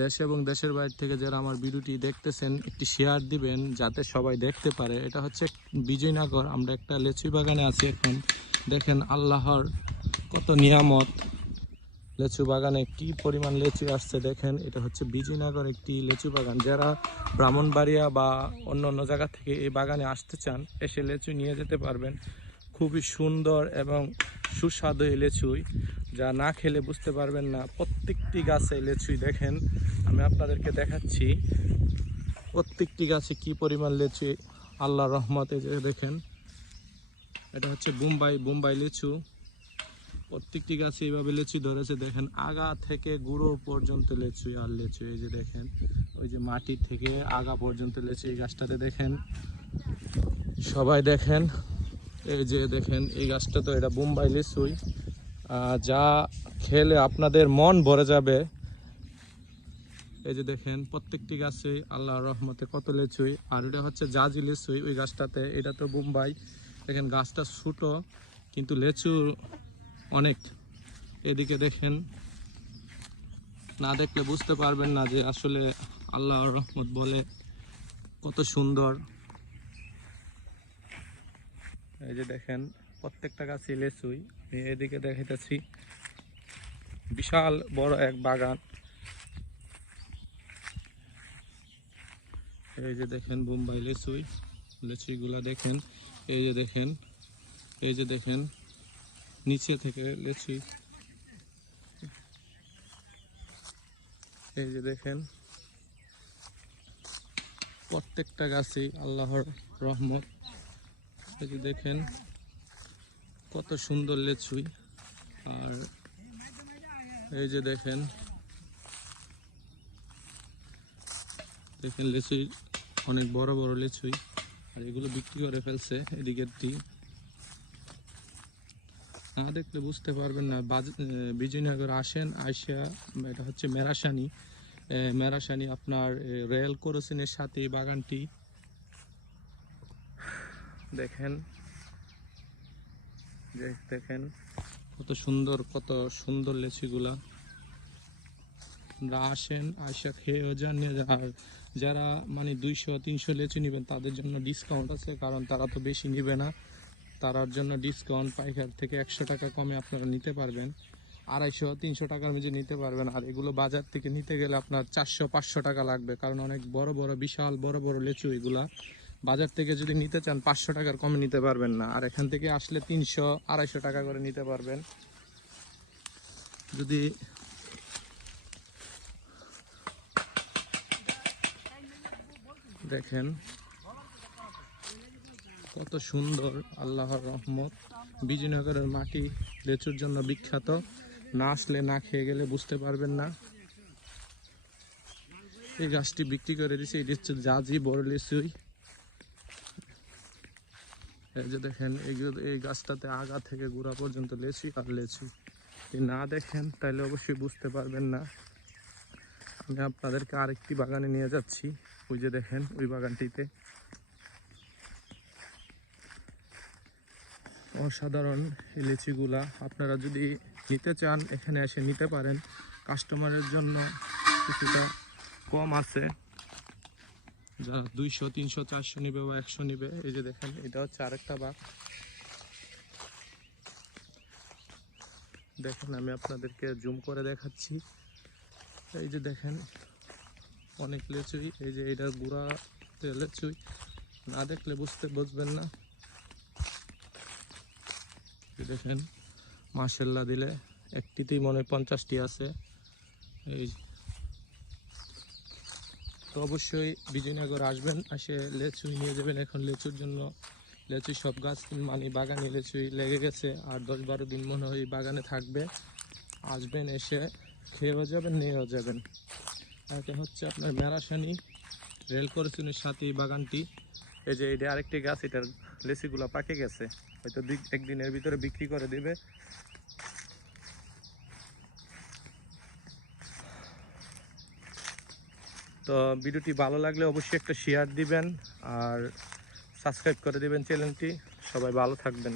দেশ এবং দেশের বাইরে থেকে যারা আমার ভিডিওটি দেখতেছেন একটি শেয়ার দিবেন যাতে সবাই দেখতে পারে। এটা হচ্ছে বিজয়নগর, আমরা একটা লিচু বাগানে আছি এখন। দেখেন আল্লাহর কত নিয়ামত, লিচু বাগানে কি পরিমাণ লিচু আসছে দেখেন। এটা হচ্ছে বিজয়নগর একটি লিচু বাগান। যারা ব্রাহ্মণবাড়িয়া বা অন্য অন্য জায়গা থেকে এই বাগানে আসতে চান এসে লিচু নিয়ে যেতে পারবেন। খুবই সুন্দর এবং সুস্বাদু এই লিচুই, যা না খেলে বুঝতে পারবেন না। প্রত্যেকটি গাছে লিচুই দেখেন, আমি আপনাদেরকে দেখাচ্ছি প্রত্যেকটি গাছে কি পরিমাণ লিচু আল্লাহর রহমতে। যে দেখেন এটা হচ্ছে বোম্বাই লিচু। প্রত্যেকটি গাছে এইভাবে লিচু ধরেছে দেখেন, আগা থেকে গুঁড়ো পর্যন্ত লিচু আর লিচু। এই যে দেখেন ওই যে মাটি থেকে আগা পর্যন্ত লিচু এই গাছটাতে দেখেন, সবাই দেখেন। এই যে দেখেন এই গাছটা, তো এটা বোম্বাই লিচুই, যা খেলে আপনাদের মন ভরে যাবে। এই যে দেখেন প্রত্যেকটি গাছে আল্লাহর রহমতে কত লিচুই। আর এটা হচ্ছে জাজি লিচুই ওই গাছটাতে, এটা তো বোম্বাই। দেখেন গাছটা ছোট কিন্তু লিচু অনেক। এদিকে দেখেন, না দেখলে বুঝতে পারবেন না যে আসলে আল্লাহর রহমত বলে কত সুন্দর। এই যে দেখেন প্রত্যেকটা গাছে লিচুই। আমি এদিকে দেখাইতেছি বিশাল বড় এক বাগান। এই যে দেখেন বোম্বাই লিচুই, লিচুইগুলা দেখেন। এই যে দেখেন, এই যে দেখেন নিচে থেকে লিচুই। এই যে দেখেন প্রত্যেকটা গাছেই আল্লাহর রহমত। এই যে দেখেন কত সুন্দর লিচুই। আর এই যে দেখেন, দেখেন লিচুই অনেক বড় বড় লিচুই। আর এগুলো বিক্রি করে ফেলছে এদিকেরটি, না দেখলে বুঝতে পারবেন না। বিজয়নগর আসেন, আইসা এটা হচ্ছে মেরাসানি আপনার রেল ক্রসিংয়ের সাথে এই বাগানটি। দেখেন দেখেন কত সুন্দর লিচুগুলা। আপনারা আসেন, আইসা খেয়েও যান। আর যারা মানে 200-300 লিচু নেবেন তাদের জন্য ডিসকাউন্ট আছে, কারণ তারা তো বেশি নেবে না। তার জন্য ডিসকাউন্ট, পাইকার থেকে 100 টাকা কমে আপনারা নিতে পারবেন। 250-300 টাকার মধ্যে নিতে পারবেন। আর এগুলো বাজার থেকে নিতে গেলে আপনার 400-500 টাকা লাগবে, কারণ অনেক বড় বড় বিশাল বড় বড় লিচু এগুলা। বাজার থেকে যদি নিতে চান 500 টাকার কমে নিতে পারবেন না। আর এখান থেকে আসলে 300-250 টাকা করে নিতে পারবেন। যদি দেখেন কত সুন্দর আল্লাহর রহমত। বিজয়নগরের মাটি লিচুর জন্য বিখ্যাত, না আসলে না খেয়ে গেলে বুঝতে পারবেন না। এই গাছটি বিক্রি করে দিছে, এটি হচ্ছে জাজি বড় লিচুই। এই যে দেখেন এই গাছটাতে আগা থেকে গোড়া পর্যন্ত লিচু আর লিচু। না দেখেন তাহলে অবশ্যই বুঝতে পারবেন না। আমি আপনাদেরকে আরেকটি বাগানে নিয়ে যাচ্ছি। ওই যে দেখেন ওই বাগানটিতে অসাধারণ এই লিচিগুলা। আপনারা যদি নিতে চান এখানে এসে নিতে পারেন। কাস্টমারের জন্য কিছুটা কম আছে, যারা 200-300-400 নিবে বা 100 নিবে। এই যে দেখেন এটা হচ্ছে আরেকটা বাগ। দেখেন আমি আপনাদেরকে জুম করে দেখাচ্ছি। এই যে দেখেন অনেক লিচুই। এই যে এটার গুঁড়াতে লিচুই, না দেখলে বুঝবেন না। দেখেন মাশাআল্লাহ দিলে একটিতেই মনে হয় 50টি আছে। এই তো অবশ্যই বিজয়নগর আসবেন, এসে লিচু নিয়ে যাবেন। এখন লিচুর জন্য লিচু সব গাছ মানে বাগানে লিচুই লেগে গেছে। আর 10-12 দিন মনে হয় বাগানে থাকবে। আসবেন, এসে খেয়েও যাবেন, নিয়েও যাবেন। এটা হচ্ছে আপনার মেরাসানি রেল ক্রসিংয়ের সাথে এই বাগানটি। এই যে এটা আরেকটি গাছ, এটার লিচুগুলো পাকে গেছে, হয়তো একদিনের ভিতরে বিক্রি করে দেবে। তো ভিডিওটি ভালো লাগলে অবশ্যই একটা শেয়ার দিবেন আর সাবস্ক্রাইব করে দিবেন চ্যানেলটি। সবাই ভালো থাকবেন।